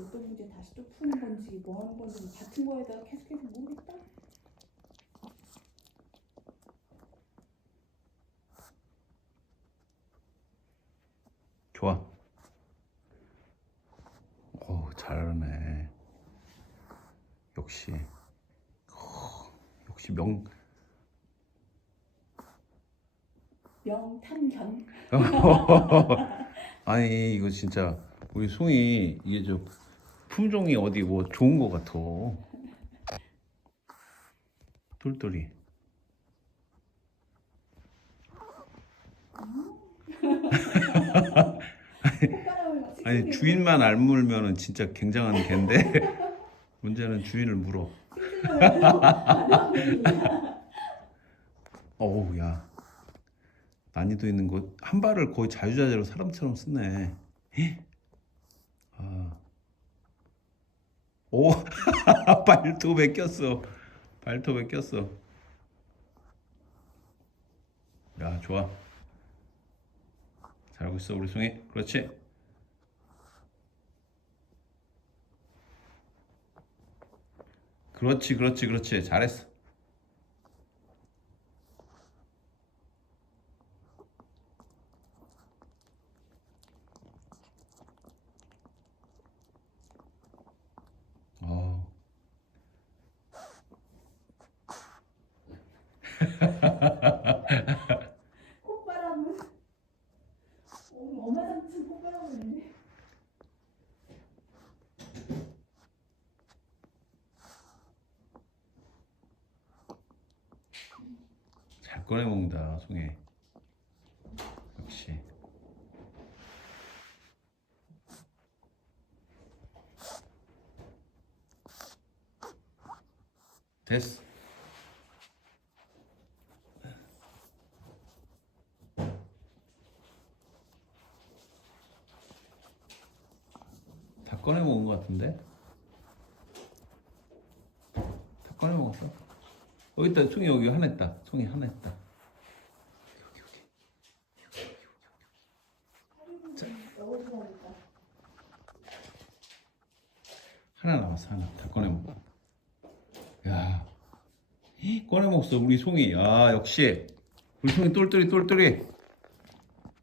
로또 문제 다시 또 푸는 건지 뭐 하는 건지 뭐 같은 거에다가 계속해서 모르겠다. 좋아. 오, 잘하네. 역시. 어, 역시 명. 명탐견. 아니 이거 진짜 우리 송이 이게 저 품종이 어디 뭐 좋은 거 같아. 똘똘이. 아니 주인만 안 물면은 진짜 굉장한 개인데 문제는 주인을 물어. 어우 야 난이도 있는 거 한 발을 거의 자유자재로 사람처럼 쓰네. 에? 아. 오 발톱에 꼈어. 발톱에 꼈어. 야 좋아. 잘하고 있어 우리 송이. 그렇지. 그렇지 그렇지 그렇지 잘했어. 어. 콧바람을? 어, 어마상치 콧바람을 내네. 잘 꺼내 먹는다 송이 역시. 됐어 꺼내 먹은 것 같은데? 다 꺼내 먹었어? 여기 있다 송이 여기 하나 있다. 송이 하나 있다. 넣어줘야겠다. 하나 남았어 하나. 다 꺼내 먹어. 야. 헉, 꺼내 먹었어 우리 송이. 야 역시. 우리 송이 똘똘이 똘똘이